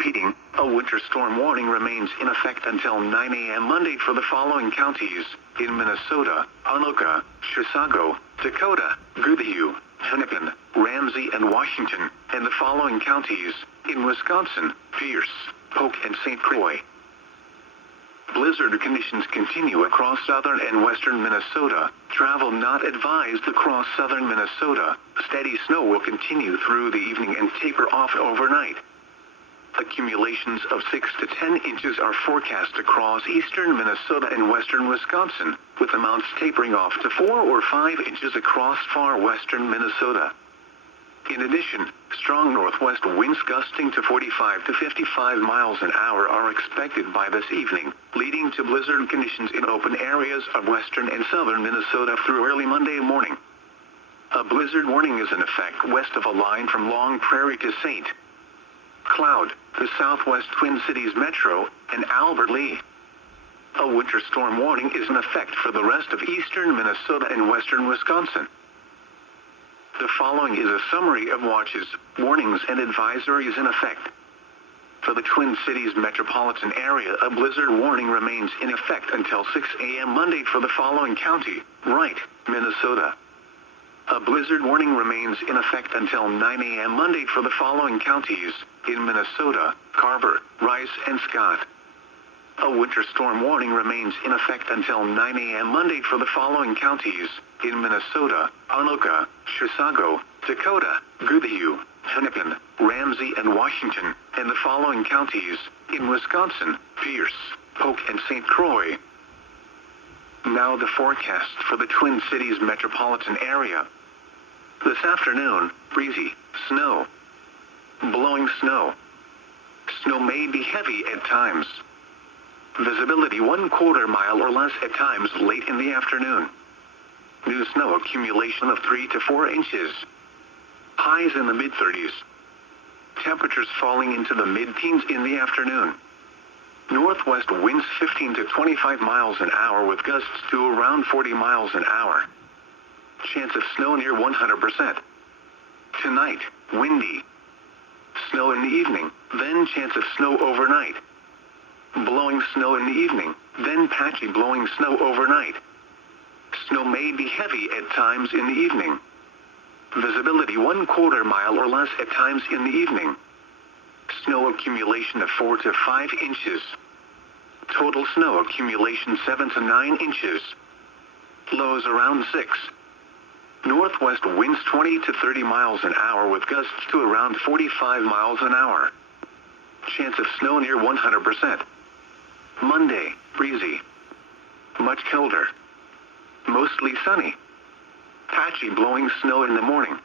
Repeating, a winter storm warning remains in effect until 9 a.m. Monday for the following counties: in Minnesota, Anoka, Chisago, Dakota, Goodhue, Hennepin, Ramsey, and Washington, and the following counties: in Wisconsin, Pierce, Polk, and St. Croix. Blizzard conditions continue across southern and western Minnesota. Travel not advised across southern Minnesota. Steady snow will continue through the evening and taper off overnight. Accumulations of 6 to 10 inches are forecast across eastern Minnesota and western Wisconsin, with amounts tapering off to 4 or 5 inches across far western Minnesota. In addition, strong northwest winds gusting to 45 to 55 miles an hour are expected by this evening, leading to blizzard conditions in open areas of western and southern Minnesota through early Monday morning. A blizzard warning is in effect west of a line from Long Prairie to St. Cloud, the southwest Twin Cities Metro, and Albert Lea. A winter storm warning is in effect for the rest of eastern Minnesota and western Wisconsin. The following is a summary of watches, warnings, and advisories in effect. For the Twin Cities metropolitan area, a blizzard warning remains in effect until 6 a.m. Monday for the following county: Wright, Minnesota. A blizzard warning remains in effect until 9 a.m. Monday for the following counties: in Minnesota, Carver, Rice, and Scott. A winter storm warning remains in effect until 9 a.m. Monday for the following counties: in Minnesota, Anoka, Chisago, Dakota, Goodhue, Hennepin, Ramsey, and Washington, and the following counties: in Wisconsin, Pierce, Polk, and St. Croix. Now the forecast for the Twin Cities metropolitan area. This afternoon, breezy, snow. Blowing snow. Snow may be heavy at times. Visibility 1/4 mile or less at times late in the afternoon. New snow accumulation of 3 to 4 inches. Highs in the mid-30s. Temperatures falling into the mid-teens in the afternoon. Northwest winds 15 to 25 miles an hour with gusts to around 40 miles an hour. Chance of snow near 100%. Tonight, windy. Snow in the evening, then chance of snow overnight. Blowing snow in the evening, then patchy blowing snow overnight. Snow may be heavy at times in the evening. Visibility 1/4 mile or less at times in the evening. Snow accumulation of 4 to 5 inches. Total snow accumulation 7 to 9 inches. Lows around 6. Northwest winds 20 to 30 miles an hour with gusts to around 45 miles an hour. Chance of snow near 100%. Monday, breezy. Much colder. Mostly sunny. Patchy blowing snow in the morning.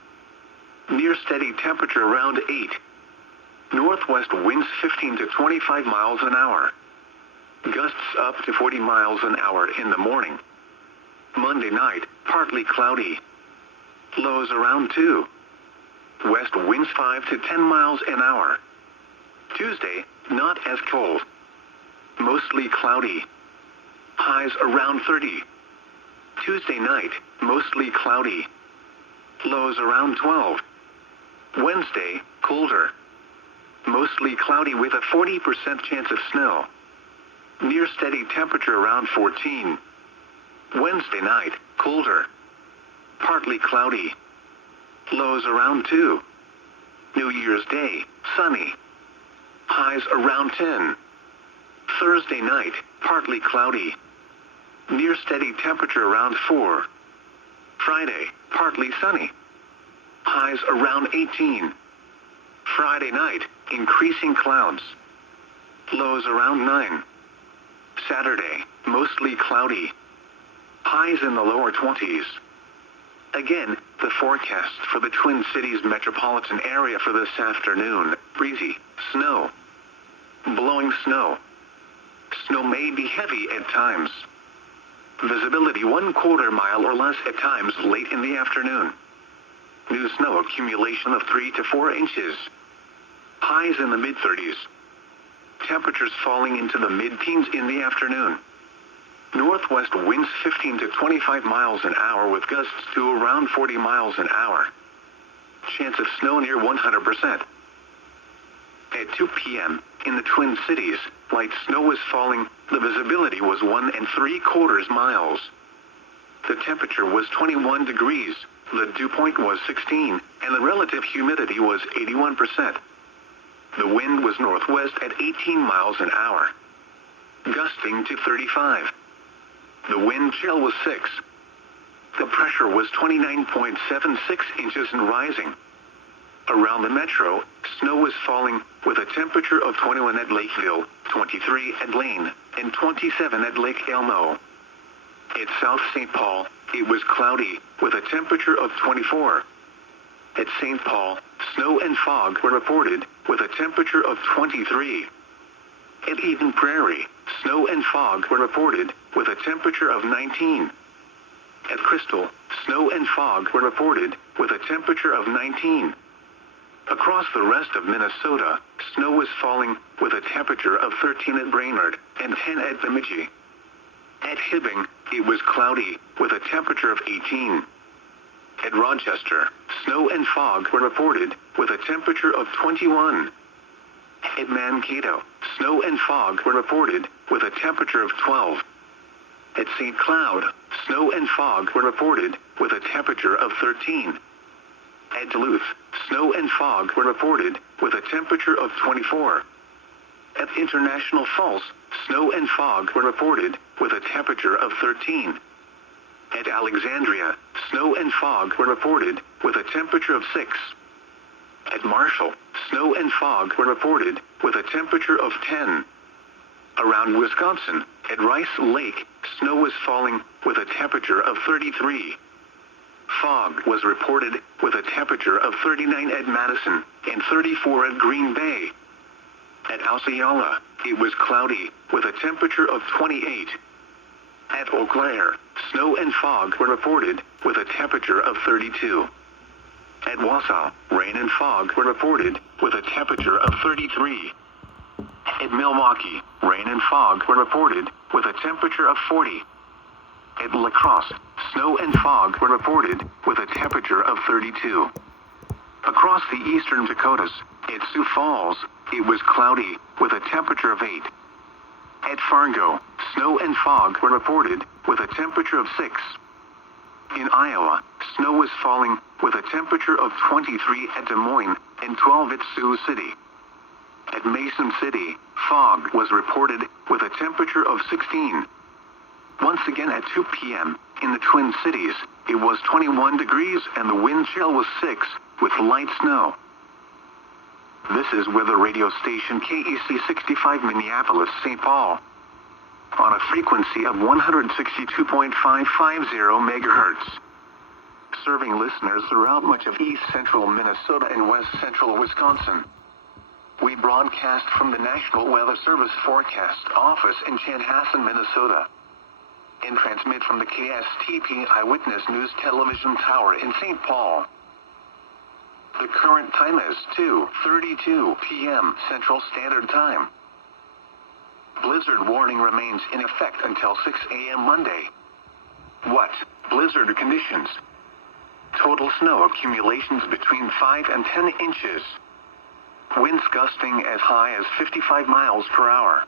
Near steady temperature around 8. Northwest winds 15 to 25 miles an hour. Gusts up to 40 miles an hour in the morning. Monday night, partly cloudy. Lows around 2. West winds 5 to 10 miles an hour. Tuesday, not as cold. Mostly cloudy. Highs around 30. Tuesday night, mostly cloudy. Lows around 12. Wednesday, colder. Mostly cloudy with a 40% chance of snow. Near steady temperature around 14. Wednesday night, colder. Partly cloudy. Lows around 2. New Year's Day, sunny. Highs around 10. Thursday night, partly cloudy. Near steady temperature around 4. Friday, partly sunny. Highs around 18. Friday night, increasing clouds. Lows around 9. Saturday, mostly cloudy. Highs in the lower 20s. Again, the forecast for the Twin Cities metropolitan area for this afternoon: breezy, snow. Blowing snow. Snow may be heavy at times. Visibility 1/4 mile or less at times late in the afternoon. New snow accumulation of 3 to 4 inches. Highs in the mid-30s. Temperatures falling into the mid-teens in the afternoon. Northwest winds 15 to 25 miles an hour with gusts to around 40 miles an hour. Chance of snow near 100%. At 2 p.m., in the Twin Cities, light snow was falling. The visibility was 1 3/4 miles. The temperature was 21 degrees, the dew point was 16, and the relative humidity was 81%. The wind was northwest at 18 miles an hour, gusting to 35. The wind chill was 6. The pressure was 29.76 inches and rising. Around the metro, snow was falling, with a temperature of 21 at Lakeville, 23 at Lane, and 27 at Lake Elmo. At South St. Paul, it was cloudy, with a temperature of 24. At St. Paul, snow and fog were reported, with a temperature of 23. At Eden Prairie, snow and fog were reported, with a temperature of 19. At Crystal, snow and fog were reported, with a temperature of 19. Across the rest of Minnesota, snow was falling, with a temperature of 13 at Brainerd and 10 at Bemidji. At Hibbing, it was cloudy, with a temperature of 18. At Rochester, snow and fog were reported, with a temperature of 21. At Mankato, snow and fog were reported, with a temperature of 12. At St. Cloud, snow and fog were reported, with a temperature of 13. At Duluth, snow and fog were reported, with a temperature of 24. At International Falls, snow and fog were reported, with a temperature of 13. At Alexandria, snow and fog were reported, with a temperature of 6. At Marshall, snow and fog were reported, with a temperature of 10. Around Wisconsin, at Rice Lake, snow was falling, with a temperature of 33. Fog was reported, with a temperature of 39 at Madison and 34 at Green Bay. At Osceola, it was cloudy, with a temperature of 28. At Eau Claire, snow and fog were reported, with a temperature of 32. At Wausau, rain and fog were reported, with a temperature of 33. At Milwaukee, rain and fog were reported, with a temperature of 40. At La Crosse, snow and fog were reported, with a temperature of 32. Across the eastern Dakotas, at Sioux Falls, it was cloudy, with a temperature of 8. At Fargo, snow and fog were reported, with a temperature of 6. In Iowa, snow was falling, with a temperature of 23 at Des Moines and 12 at Sioux City. At Mason City, fog was reported, with a temperature of 16. Once again at 2 p.m., in the Twin Cities, it was 21 degrees and the wind chill was 6, with light snow. This is weather radio station KEC 65 Minneapolis, St. Paul. On a frequency of 162.550 megahertz. Serving listeners throughout much of east central Minnesota and west central Wisconsin. We broadcast from the National Weather Service Forecast Office in Chanhassen, Minnesota. And transmit from the KSTP Eyewitness News Television Tower in St. Paul. The current time is 2:32 p.m. Central Standard Time. Blizzard warning remains in effect until 6 a.m. Monday. What? Blizzard conditions. Total snow accumulations between 5 and 10 inches. Winds gusting as high as 55 miles per hour.